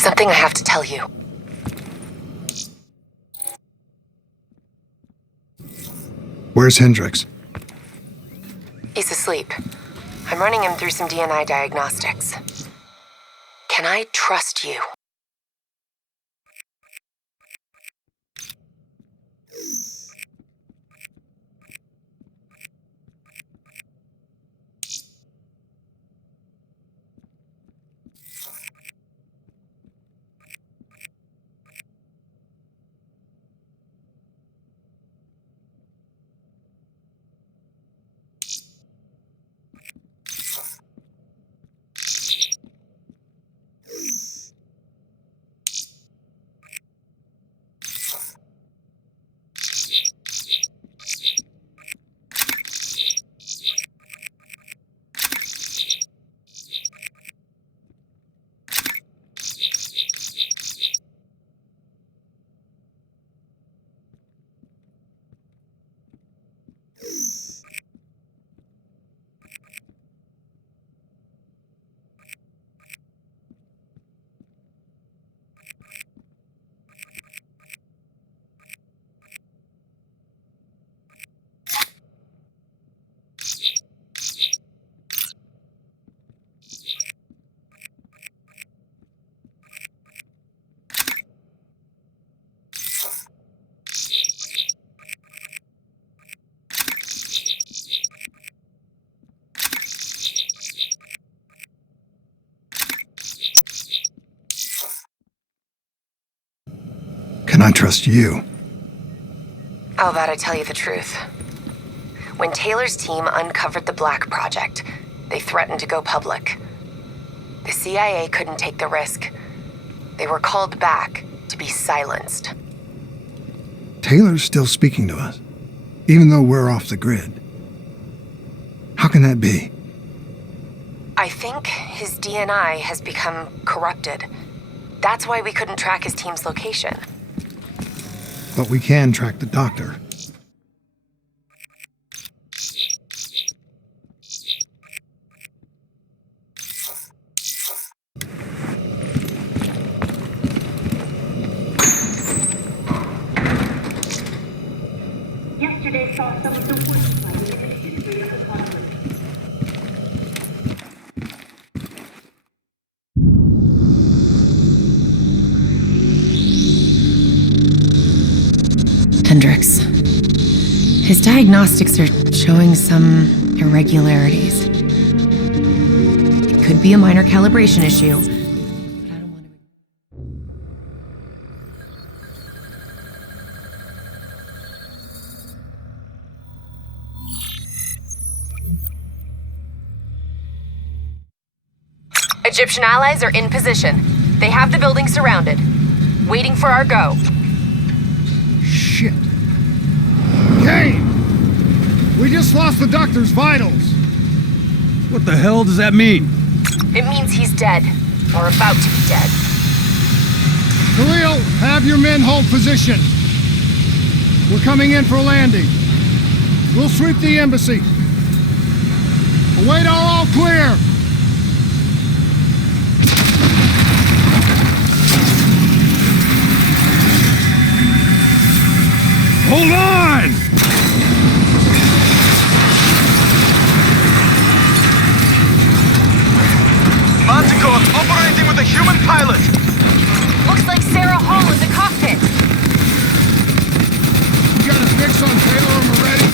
something I have to tell you. Where's Hendricks? He's asleep. I'm running him through some DNI diagnostics. Can I trust you? Can I trust you? How about I tell you the truth? When Taylor's team uncovered the Black Project, they threatened to go public. The CIA couldn't take the risk. They were called back to be silenced. Taylor's still speaking to us, even though we're off the grid. How can that be? I think his DNI has become corrupted. That's why we couldn't track his team's location. But we can track the doctor. Yesterday saw some of the worst fighting in the history of the conflict. Hendricks. His diagnostics are showing some irregularities. It could be a minor calibration issue. But I don't want to... Egyptian allies are in position. They have the building surrounded, waiting for our go. Shit. Kane! We just lost the doctor's vitals. What the hell does that mean? It means he's dead, or about to be dead. Khalil, have your men hold position. We're coming in for a landing. We'll sweep the embassy. Await our all clear. Hold on! Manticore operating with a human pilot! Looks like Sarah Hall in the cockpit. You got a fix on Taylor and Moretti?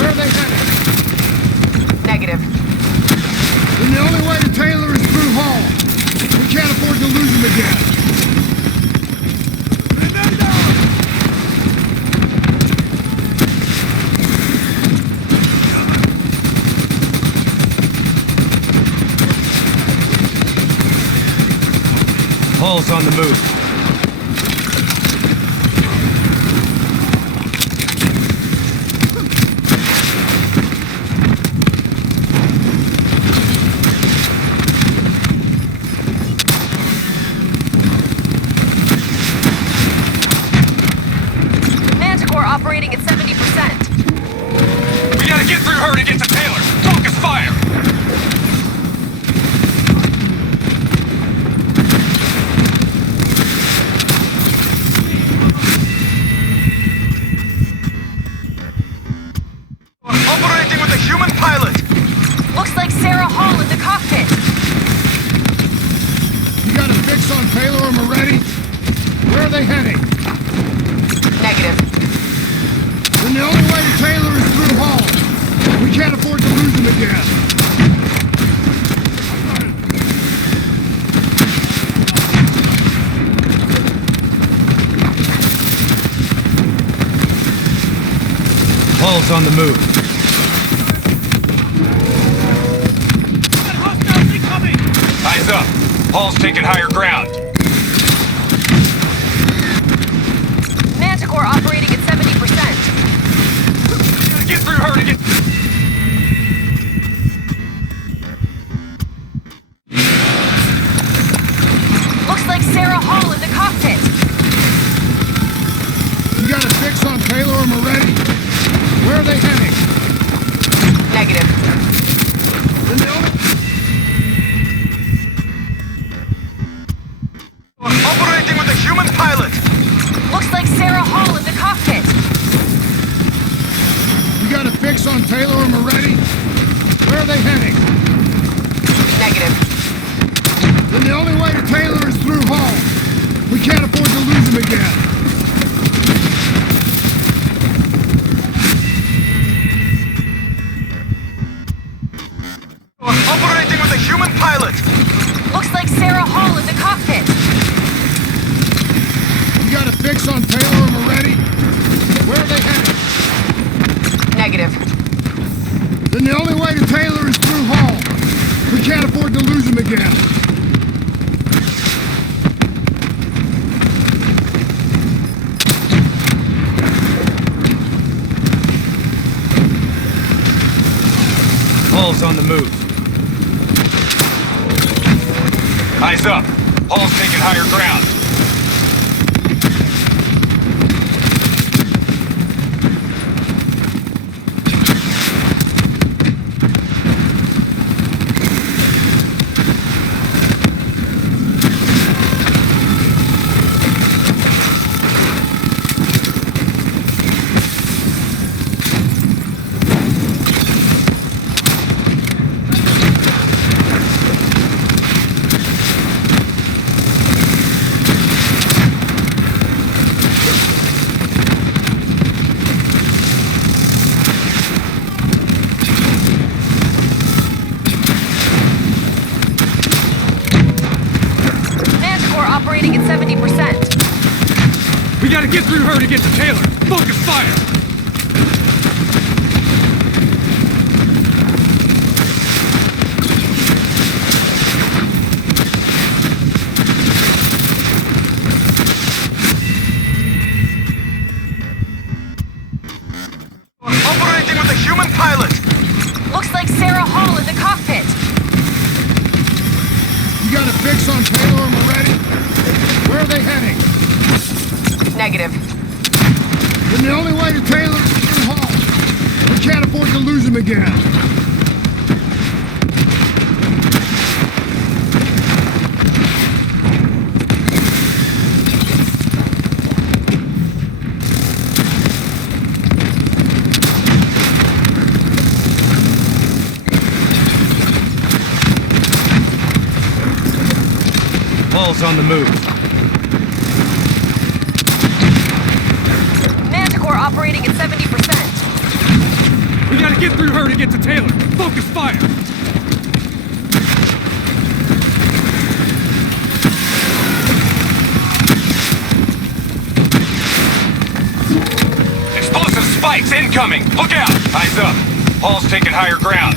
Where are they headed? Negative. Then the only way to Taylor is through Hall. We can't afford to lose him again. Hall's on the move. Manticore operating at 70%. We gotta get through her to get to Taylor! Focus fire! they heading? Negative. Then the only way to Taylor is through Hall. We can't afford to lose him again. Hall's on the move. Eyes up. Hall's taking higher ground. Manticore operating at 70%. Gotta get through her to get... Looks like Sarah Hall in the cockpit. You got a fix on Taylor or Moretti? Where are they heading? Negative. Then the only... Operating with a human pilot. Looks like Sarah Hall in the cockpit. You got a fix on Taylor or Moretti? Where are they heading? Negative. Then the only way to Taylor is through Hall. We can't afford to lose him again. Operating with a human pilot. Looks like Sarah Hall in the cockpit. You got a fix on Taylor or Moretti? Where are they heading? Negative. Then the only way to Taylor is through Hall. We can't afford to lose him again. Hall's on the move. Eyes up. Hall's taking higher ground. Manticore operating at 70%. We gotta get through her to get to Taylor. Focus fire! Operating with a human pilot. Looks like Sarah Hall in the cockpit. You got a fix on Taylor or Moretti? Where are they heading? Negative. Then the only way to Taylor is through Hall. We can't afford to lose him again. Hall's on the move. Manticore operating at 70%. We gotta get through her to get to Taylor. Focus fire! Explosive spikes incoming. Look out. Eyes up. Hall's taking higher ground.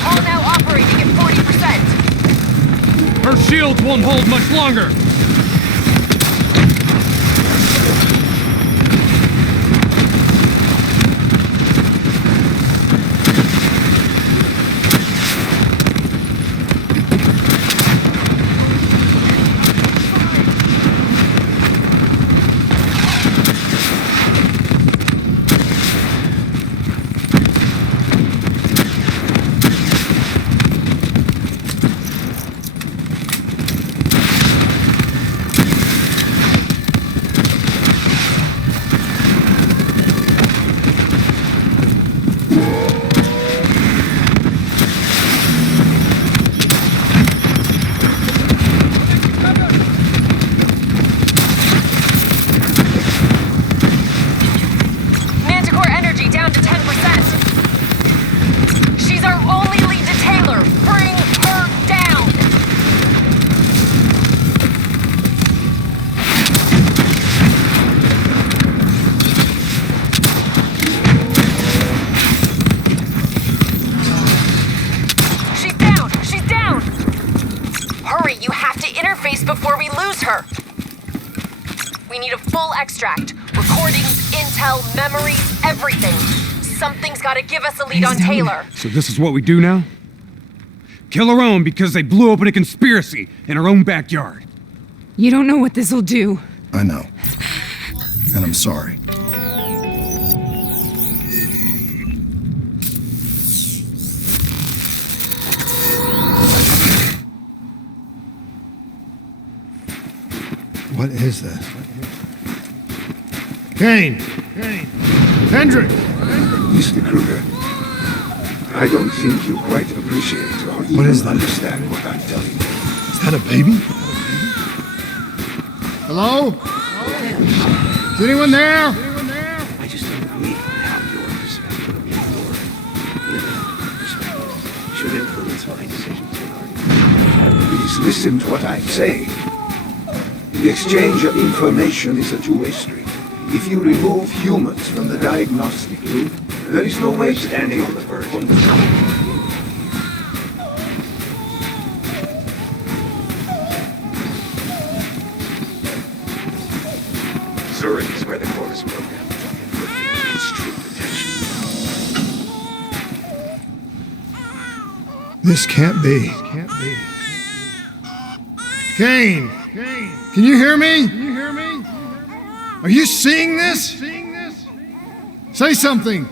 Hall now operating at 40%. Her shields won't hold much longer. before we lose her. We need a full extract. Recordings, intel, memories, everything. Something's gotta give us a lead on Taylor. So this is what we do now? Kill her own because they blew open a conspiracy in her own backyard. You don't know what this'll do. I know. And I'm sorry. What is this? Kane! Hendrik! Mr. Kruger, I don't think you quite appreciate or even What is that? understand what I'm telling you. Is that a baby? Hello? Is anyone there? I just don't agree on how your perspective of your perspective should influence my decisions regarding you. Please listen to what I'm saying. The exchange of information is a two-way street. If you remove humans from the diagnostic loop, there is no way standing on the verge. Zurich is where the Chorus program its true potential. This can't be. Kane! Can you hear me? Are you seeing this? Say something!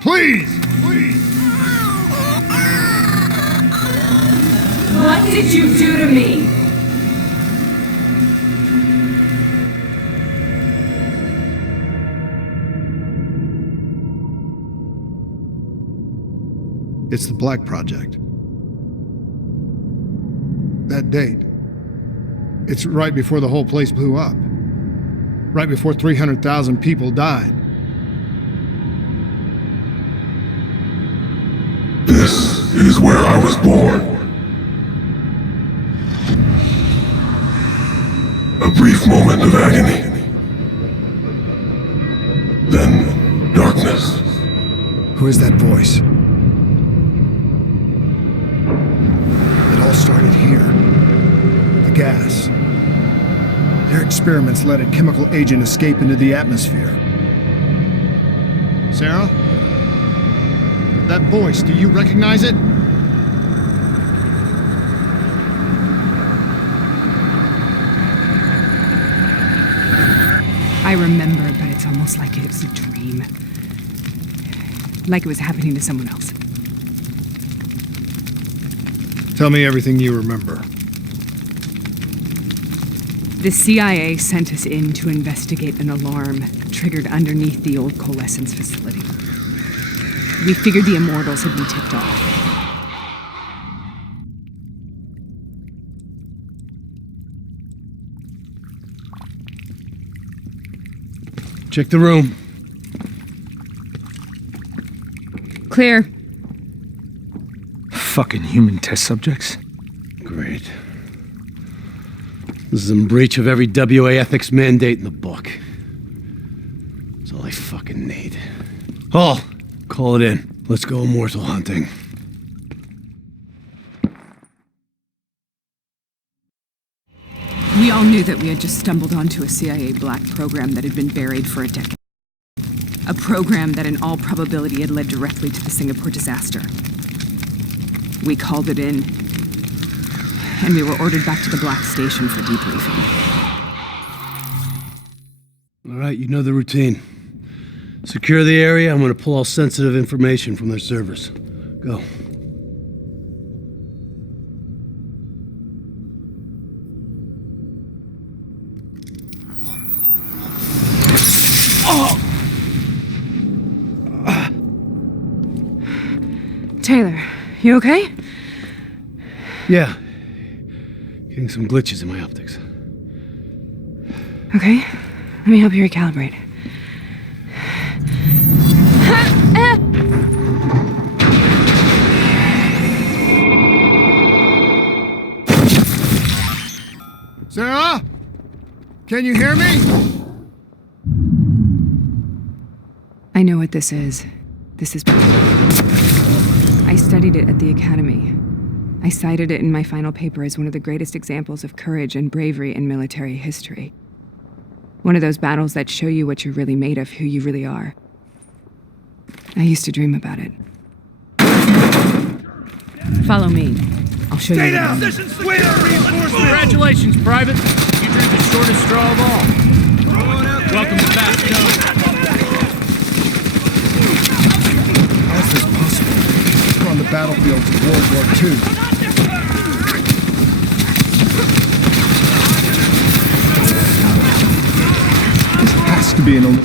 Please! What did you do to me? It's the Black Project. That date. It's right before the whole place blew up. Right before 300,000 people died. This is where I was born. A brief moment of agony. Then darkness. Who is that voice? It all started here. The gas. Their experiments let a chemical agent escape into the atmosphere. Sarah? That voice, do you recognize it? I remember, but it's almost like it was a dream. Like it was happening to someone else. Tell me everything you remember. The CIA sent us in to investigate an alarm triggered underneath the old coalescence facility. We figured the Immortals had been tipped off. Check the room. Clear. Fucking human test subjects. Great. This is in breach of every WA ethics mandate in the book. That's all I fucking need. Hall, call it in. Let's go immortal hunting. We all knew that we had just stumbled onto a CIA black program that had been buried for a decade. A program that in all probability had led directly to the Singapore disaster. We called it in, and we were ordered back to the Black Station for debriefing. All right, you know the routine. Secure the area. I'm gonna pull all sensitive information from their servers. Go. Taylor, you okay? Yeah. Getting some glitches in my optics. Okay, let me help you recalibrate. Sarah? Can you hear me? I know what this is. This is... I studied it at the academy. I cited it in my final paper as one of the greatest examples of courage and bravery in military history. One of those battles that show you what you're really made of, who you really are. I used to dream about it. Follow me. I'll show you. Congratulations, Private. You drew the shortest straw of all. Welcome to Fast Zone. How is this possible? We're on the battlefields of World War II. This has to be an illusion.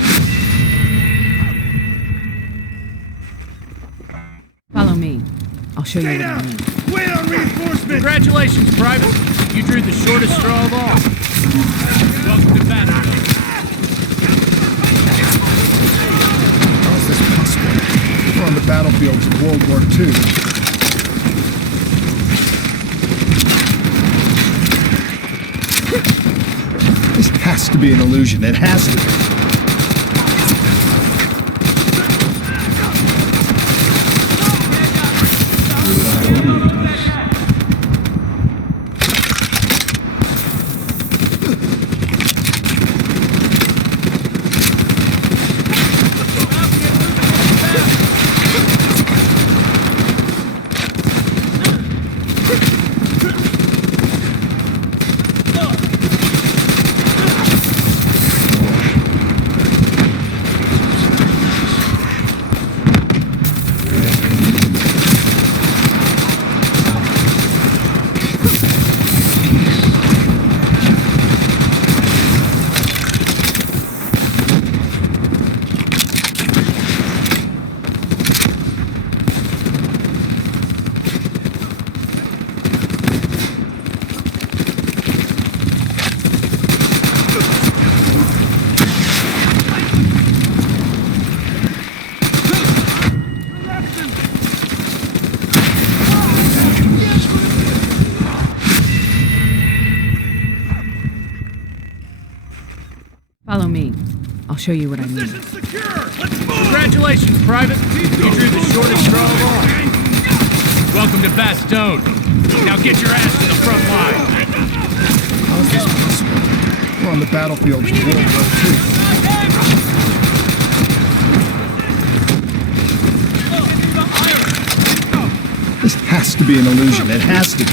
Follow me. I'll show you what I mean. Wait on reinforcements! Congratulations, Private. You drew the shortest straw of all. Welcome to Fast Zone. How is this possible? We're on the battlefields of World War II. This has to be an illusion. It has to be. Follow me. I'll show you what I mean. Congratulations, Private. You drew the shortest straw of all. Welcome to Bastogne. Now get your ass to the front line. How is this possible? We're on the battlefields of World War II. This has to be an illusion. It has to be.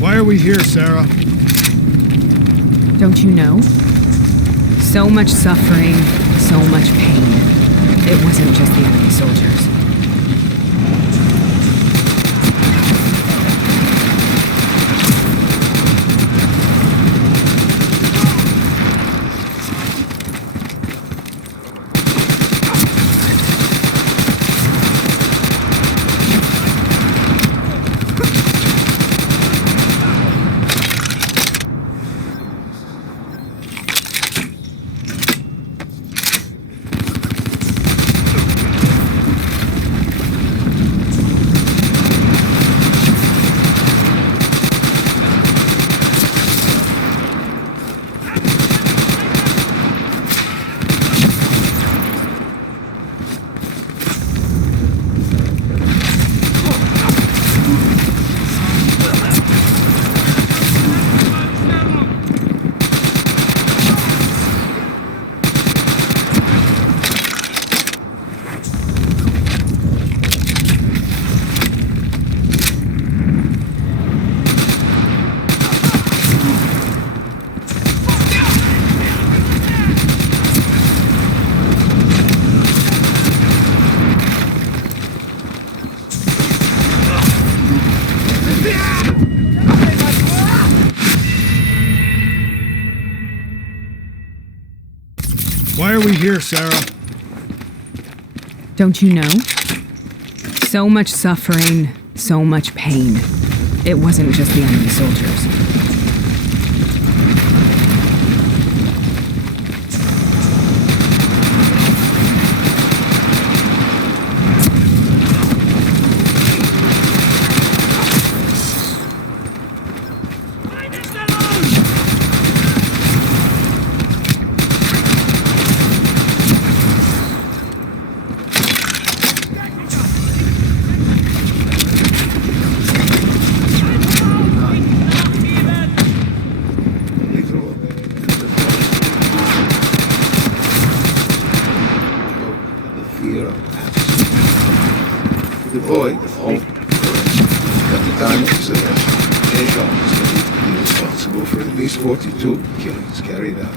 Why are we here, Sarah? Don't you know? So much suffering, so much pain. It wasn't just the enemy soldiers. Why are we here, Sarah? Don't you know? So much suffering, so much pain. It wasn't just the enemy soldiers. The void of hope. At the time of his arrest, Aegon was believed to be responsible for at least 42 killings carried out.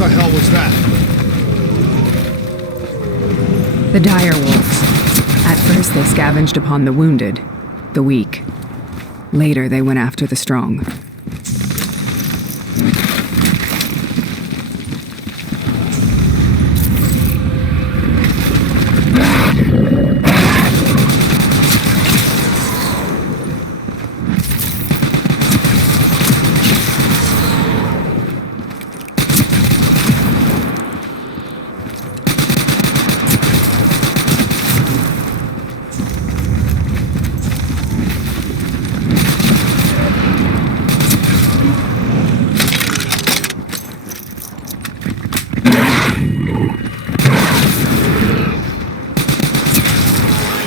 What the hell was that? The dire wolves. At first they scavenged upon the wounded, the weak. Later they went after the strong.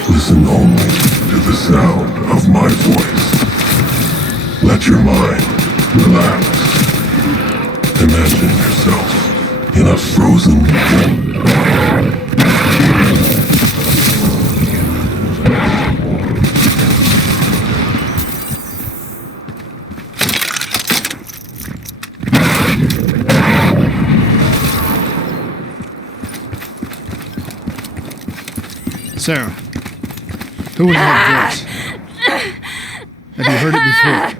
Listen only to the sound of my voice. Let your mind relax. Imagine yourself in a frozen pond. Sarah, who was that voice? Have you heard it before?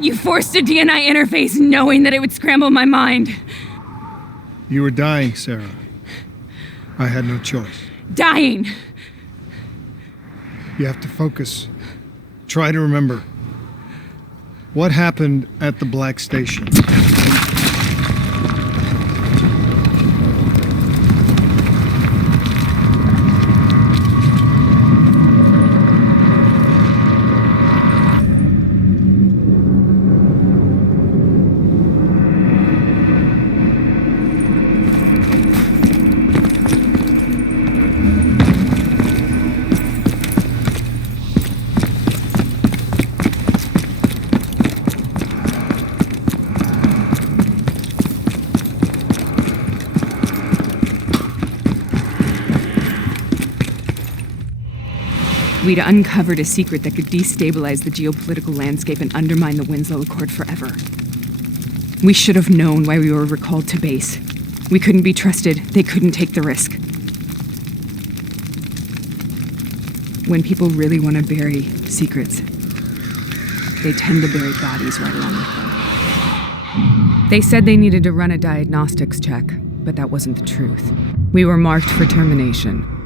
You forced a DNI interface knowing that it would scramble my mind. You were dying, Sarah. I had no choice. Dying! You have to focus. Try to remember. What happened at the Black Station? We'd uncovered a secret that could destabilize the geopolitical landscape and undermine the Winslow Accord forever. We should have known why we were recalled to base. We couldn't be trusted. They couldn't take the risk. When people really want to bury secrets, they tend to bury bodies right along with them. They said they needed to run a diagnostics check, but that wasn't the truth. We were marked for termination.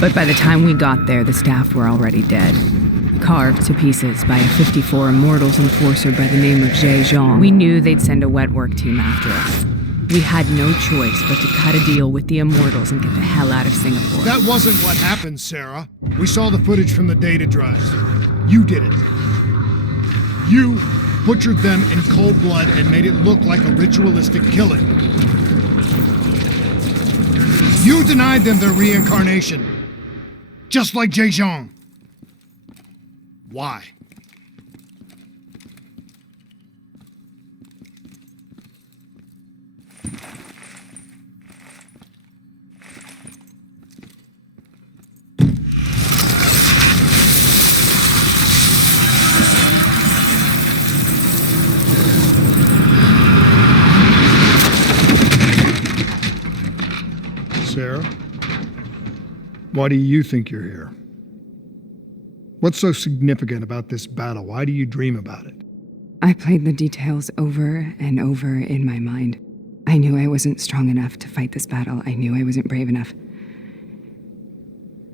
But by the time we got there, the staff were already dead. Carved to pieces by a 54 Immortals enforcer by the name of Jay Zhang. We knew they'd send a wet work team after us. We had no choice but to cut a deal with the Immortals and get the hell out of Singapore. That wasn't what happened, Sarah. We saw the footage from the data drives. You did it. You butchered them in cold blood and made it look like a ritualistic killing. You denied them their reincarnation. Just like Jay Zhang. Why? Sarah? Why do you think you're here? What's so significant about this battle? Why do you dream about it? I played the details over and over in my mind. I knew I wasn't strong enough to fight this battle. I knew I wasn't brave enough.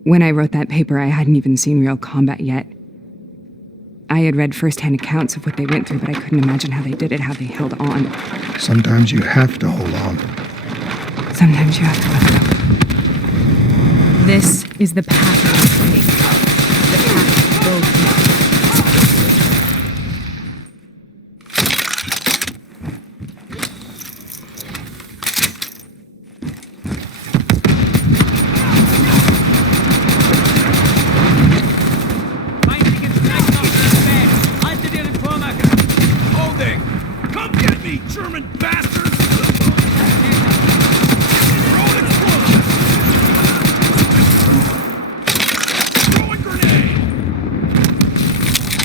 When I wrote that paper, I hadn't even seen real combat yet. I had read first-hand accounts of what they went through, but I couldn't imagine how they did it, how they held on. Sometimes you have to hold on. Sometimes you have to let go. This is the path we take. The path to both. Holding! Come get me, German bastards!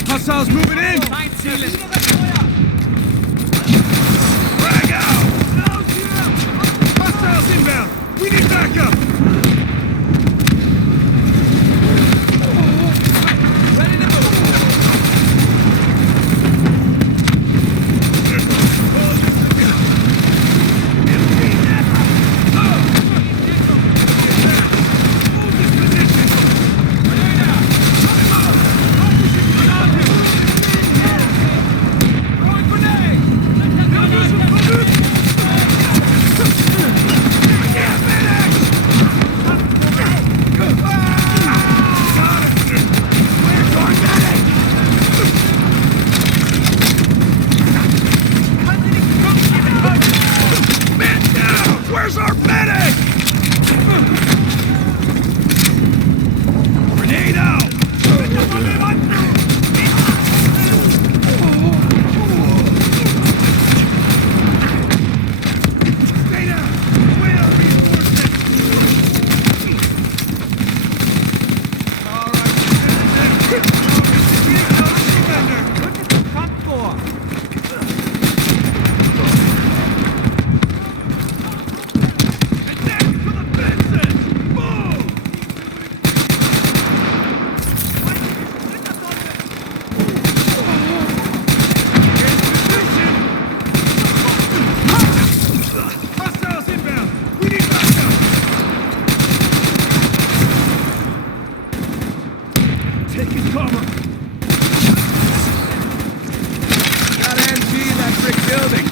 Hostiles moving in! Frag out! Hostiles inbound! We need backup! Ready to move!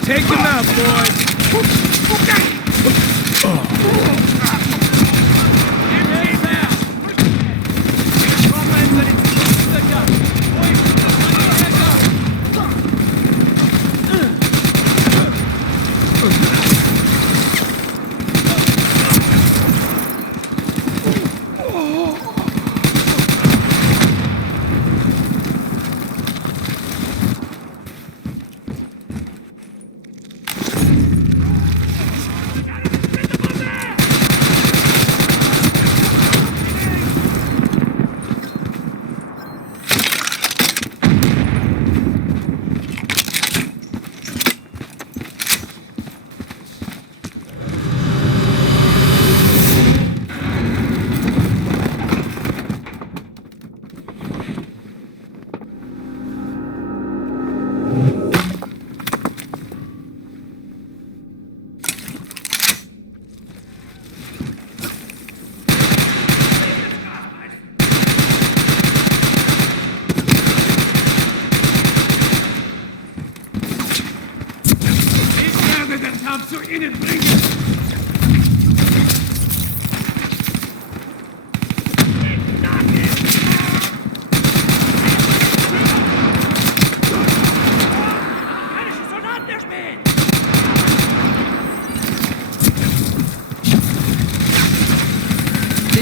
Take him out, boys!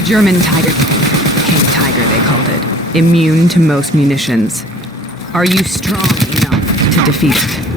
German Tiger. King Tiger, they called it. Immune to most munitions. Are you strong enough to defeat it?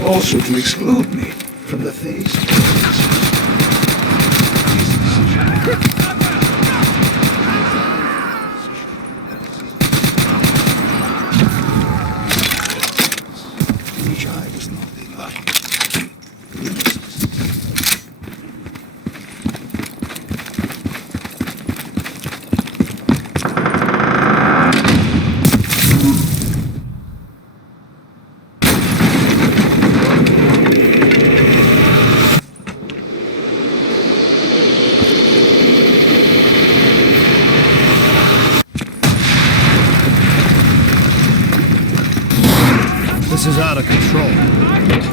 but also to exclude me from the phase. which I was not enlightened. This is out of control.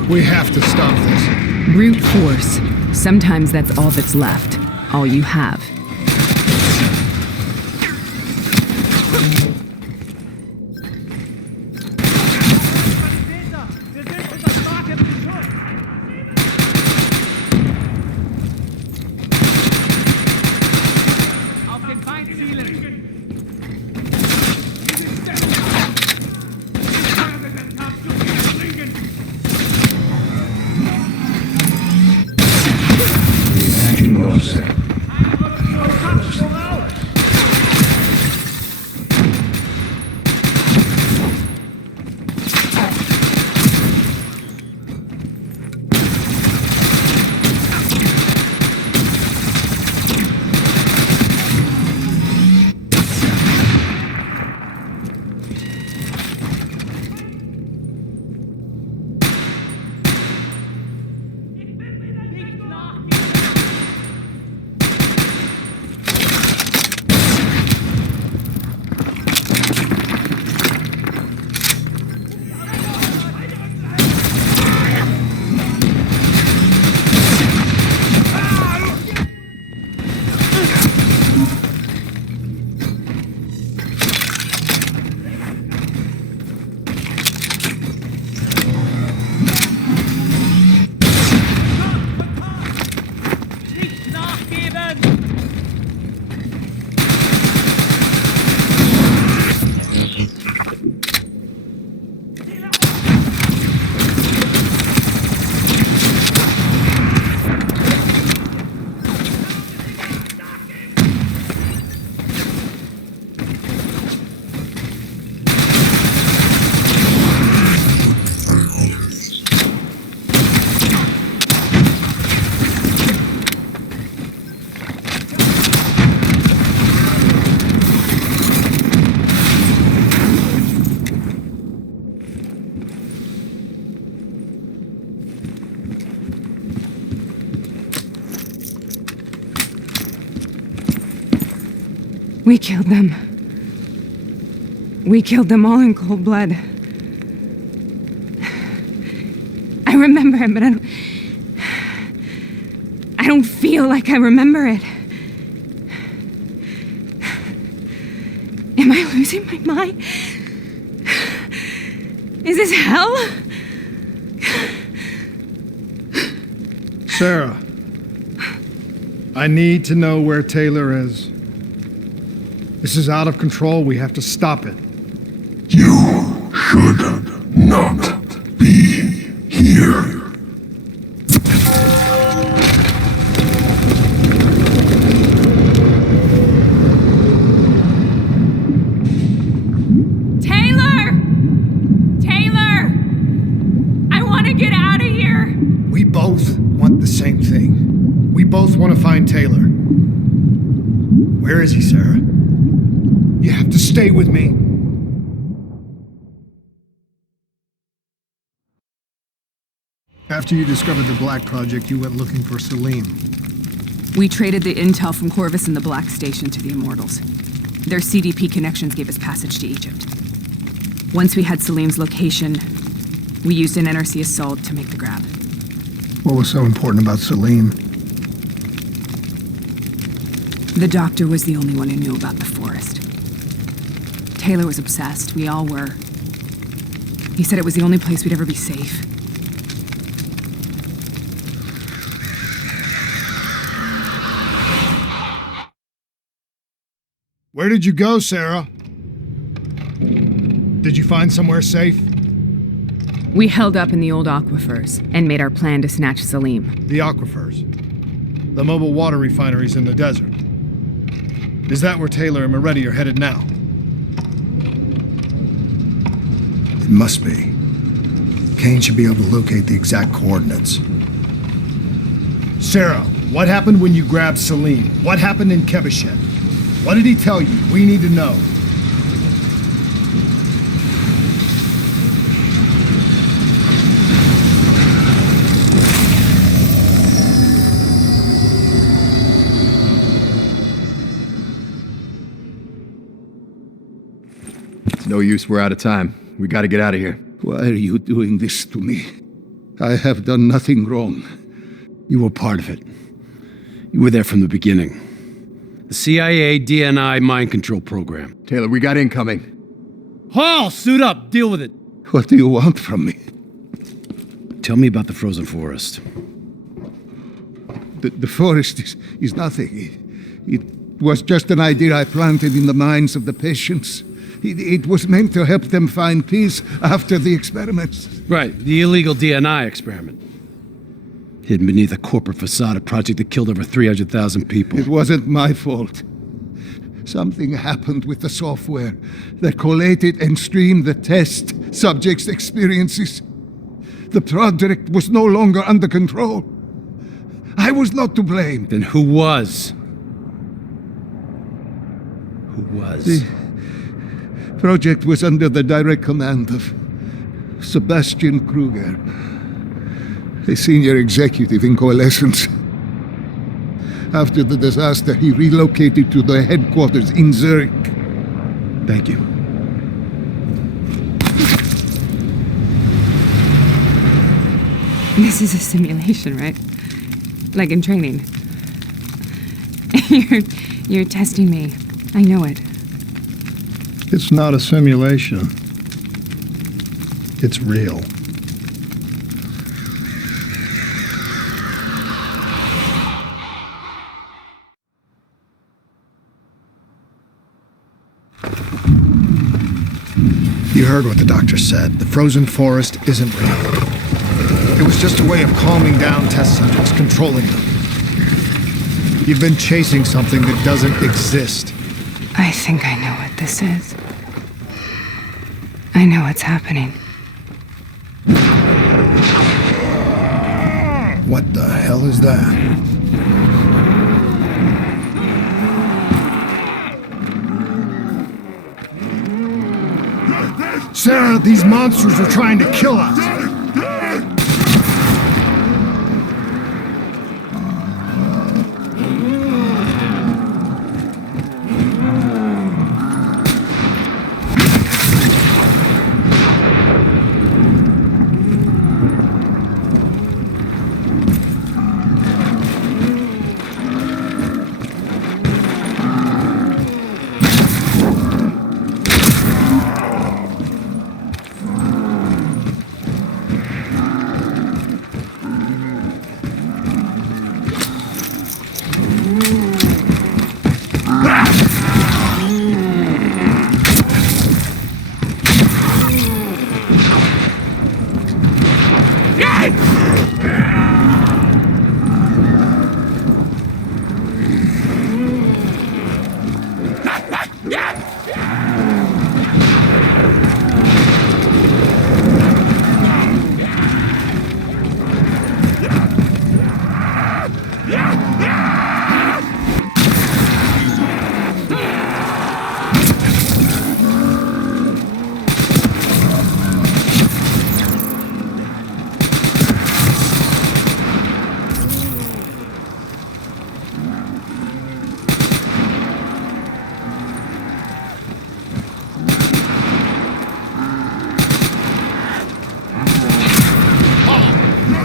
We have to stop this. Brute force. Sometimes that's all that's left. All you have. We killed them. We killed them all in cold blood. I remember it, but I don't feel like I remember it. Am I losing my mind? Is this hell? Sarah, I need to know where Taylor is. This is out of control. We have to stop it. You should not be here. Taylor! Taylor! I want to get out of here! We both want the same thing. We both want to find Taylor. Where is he, Sarah? You have to stay with me. After you discovered the Black Project, you went looking for Salim. We traded the intel from Corvus and the Black Station to the Immortals. Their CDP connections gave us passage to Egypt. Once we had Salim's location, we used an NRC assault to make the grab. What was so important about Salim? The doctor was the only one who knew about the forest. Taylor was obsessed. We all were. He said it was the only place we'd ever be safe. Where did you go, Sarah? Did you find somewhere safe? We held up in the old aquifers and made our plan to snatch Salim. The aquifers. The mobile water refineries in the desert. Is that where Taylor and Moretti are headed now? It must be. Kane should be able to locate the exact coordinates. Sarah, what happened when you grabbed Salim? What happened in Kebashet? What did he tell you? We need to know. It's no use, we're out of time. We gotta get out of here. Why are you doing this to me? I have done nothing wrong. You were part of it. You were there from the beginning. The CIA DNI mind control program. Taylor, we got incoming. Hall, suit up, deal with it. What do you want from me? Tell me about the frozen forest. The forest is nothing. It was just an idea I planted in the minds of the patients. It was meant to help them find peace after the experiments. Right, the illegal DNI experiment. Hidden beneath a corporate facade, a project that killed over 300,000 people. It wasn't my fault. Something happened with the software that collated and streamed the test subjects' experiences. The project was no longer under control. I was not to blame. Then who was? Who was? The project was under the direct command of Sebastian Kruger, a senior executive in Coalescence. After the disaster, he relocated to the headquarters in Zurich. Thank you. This is a simulation, right? Like in training. You're testing me. I know it. It's not a simulation. It's real. You heard what the doctor said. The frozen forest isn't real. It was just a way of calming down test subjects, controlling them. You've been chasing something that doesn't exist. I think I know what this is. I know what's happening. What the hell is that? Sarah, these monsters are trying to kill us.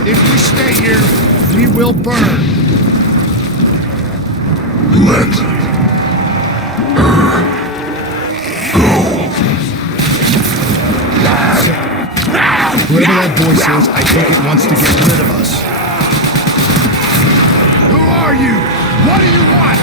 If we stay here, we will burn. Let her go. Whoever that voice is, I think it wants to get rid of us. Who are you? What do you want?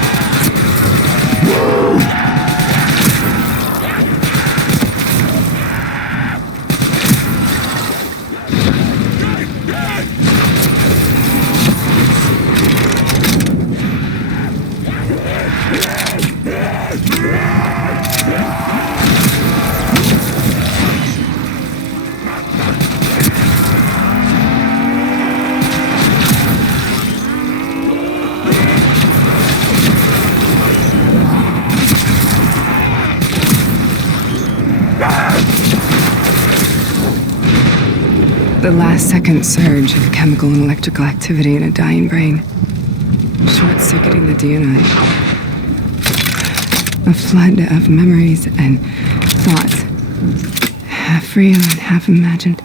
The last-second surge of chemical and electrical activity in a dying brain. Short-circuiting the DNA. A flood of memories and thoughts. Half real and half imagined.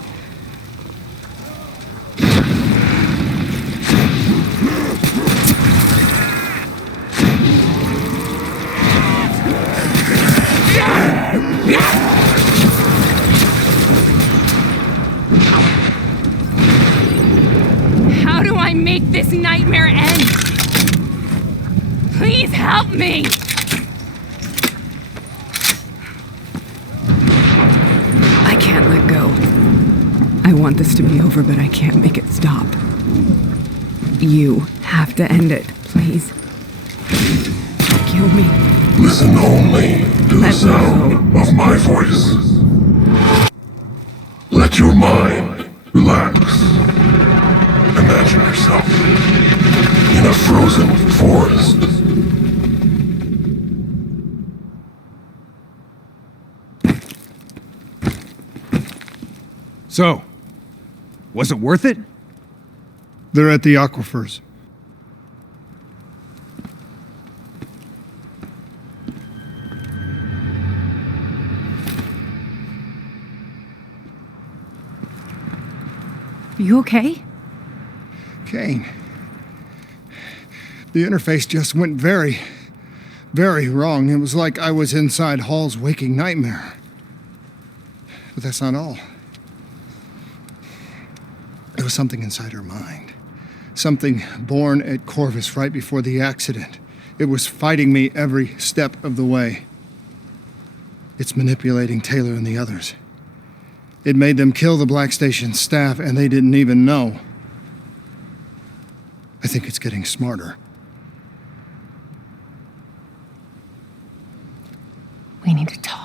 How do I make this nightmare end? Please help me! I can't let go. I want this to be over, but I can't make it stop. You have to end it, please. Kill me. Listen only to the sound of my voice. Let your mind relax. Imagine yourself in a frozen forest. So, was it worth it? They're at the aquifers. Are you okay? Kane. The interface just went very, very wrong. It was like I was inside Hall's waking nightmare. But that's not all. There was something inside her mind. Something born at Corvus right before the accident. It was fighting me every step of the way. It's manipulating Taylor and the others. It made them kill the Black Station staff, and they didn't even know. I think it's getting smarter. We need to talk.